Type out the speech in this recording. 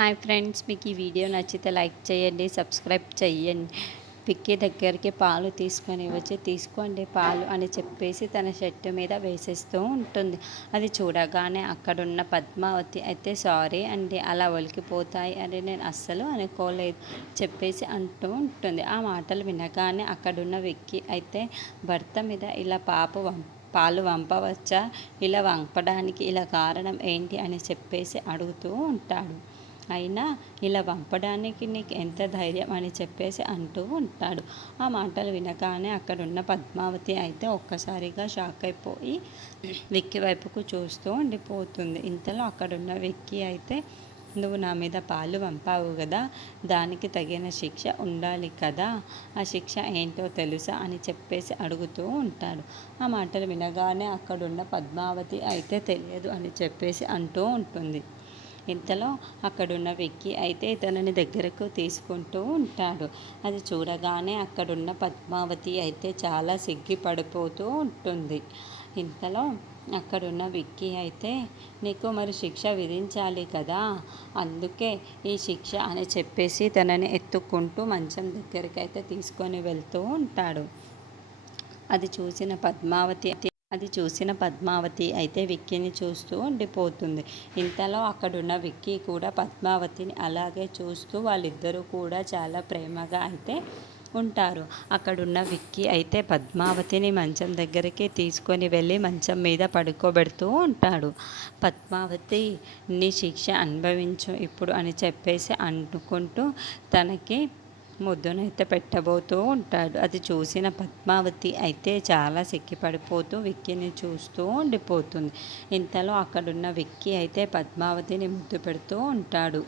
Hi friends, మీకు ఈ video నచ్చితే లైక్ చేయండి, సబ్స్క్రైబ్ చేయండి. విక్కీ దగ్గరికి పాలు తీసుకొని వచ్చి తీసుకోండి పాలు అని చెప్పేసి తన షర్టు మీద వేసేస్తూ ఉంటుంది. అది చూడగానే అక్కడున్న పద్మావతి అయితే సారీ అండి, అలా ఒలికిపోతాయి అని నేను అస్సలు అనుకోలేదు చెప్పేసి అంటూ ఉంటుంది. ఆ మాటలు వినగానే అక్కడున్న విక్కీ అయితే భర్త మీద ఇలా పాలు వంపవచ్చా, ఇలా వంపడానికి ఇలా కారణం ఏంటి అని చెప్పేసి అడుగుతూ ఉంటాడు. అయినా ఇలా పంపడానికి నీకు ఎంత ధైర్యం అని చెప్పేసి అంటూ ఉంటాడు. ఆ మాటలు వినగానే అక్కడున్న పద్మావతి అయితే ఒక్కసారిగా షాక్ అయిపోయి విక్కీ వైపుకు చూస్తూ ఉండిపోతుంది. ఇంతలో అక్కడున్న విక్కీ అయితే నువ్వు నా మీద పాలు పంపావు కదా, దానికి తగిన శిక్ష ఉండాలి కదా, ఆ శిక్ష ఏంటో తెలుసా అని చెప్పేసి అడుగుతూ ఉంటాడు. ఆ మాటలు వినగానే అక్కడున్న పద్మావతి అయితే తెలియదు అని చెప్పేసి అంటూ ఉంటుంది. ఇంతలో అక్కడున్న విక్కీ అయితే తనని దగ్గరకు తీసుకుంటూ ఉంటాడు. అది చూడగానే అక్కడున్న పద్మావతి అయితే చాలా సిగ్గుపడిపోతూ ఉంటుంది. ఇంతలో అక్కడున్న విక్కీ అయితే నీకు మరి శిక్ష విధించాలి కదా, అందుకే ఈ శిక్ష అని చెప్పేసి తనని ఎత్తుక్కుంటూ మంచం దగ్గరికి అయితే తీసుకొని వెళ్తూ ఉంటాడు. అది చూసిన పద్మావతి అయితే విక్కీని చూస్తూ ఉండిపోతుంది. ఇంతలో అక్కడున్న విక్కీ కూడా పద్మావతిని అలాగే చూస్తూ వాళ్ళిద్దరూ కూడా చాలా ప్రేమగా అయితే ఉంటారు. అక్కడున్న విక్కీ అయితే పద్మావతిని మంచం దగ్గరికి తీసుకొని వెళ్ళి మంచం మీద పడుకోబెడుతూ ఉంటాడు. పద్మావతి నీ శిక్ష అనుభవించు ఇప్పుడు అని చెప్పేసి అనుకుంటూ తనకి ముద్దునైతే పెట్టబోతూ ఉంటాడు. అది చూసిన పద్మావతి అయితే చాలా సిగ్గుపడిపోతూ విక్కీని చూస్తూ ఉండిపోతుంది. ఇంతలో అక్కడున్న విక్కీ అయితే పద్మావతిని ముద్దు పెడుతూ ఉంటాడు.